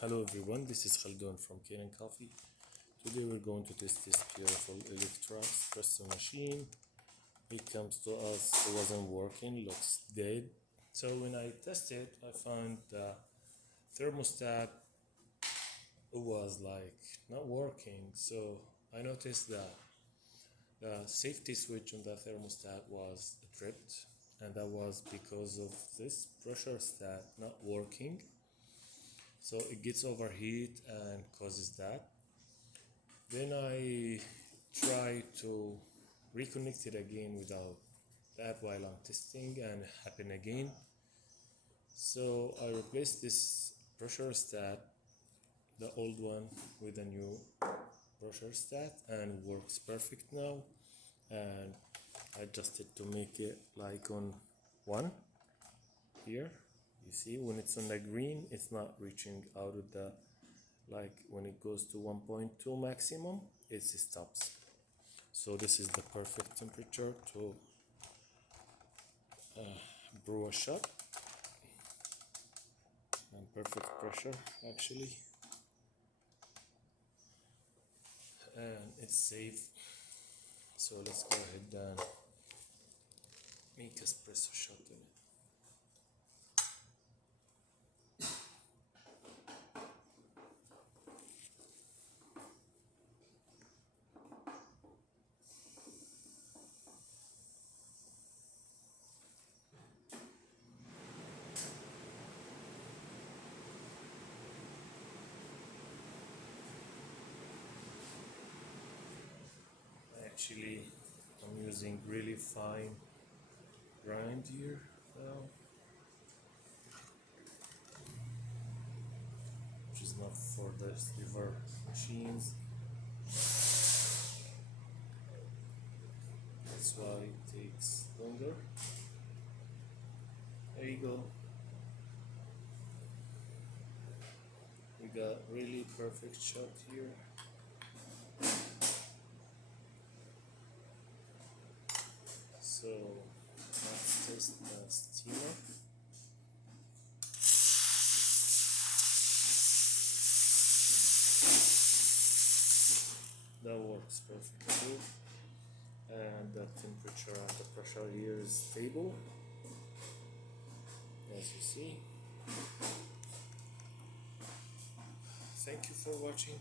Hello everyone, this is Khaldun from Kanen Coffee. Today we're going to test this beautiful Elektra Espresso machine. It comes to us, it wasn't working, looks dead. So when I tested, I found the thermostat was like not working. So I noticed that the safety switch on the thermostat was tripped, and that was because of this pressure stat not working. So it gets overheat and causes that. Then I try to reconnect it again without that while I'm testing, and it happened again. So I replaced this pressure stat, the old one, with a new pressure stat, and works perfect now. And I adjusted to make it like on 1 here. You see, when it's on the green, it's not reaching out of the, like when it goes to 1.2 maximum, it stops. So this is the perfect temperature to brew a shot, and perfect pressure actually, and it's safe. So let's go ahead and make espresso shot in it. Actually, I'm using really fine grind here now, which is not for the sliver machines. That's why it takes longer. There you go. We got really perfect shot here. So let's test the steamer. That works perfectly, and the temperature and the pressure here is stable, as you see. Thank you for watching.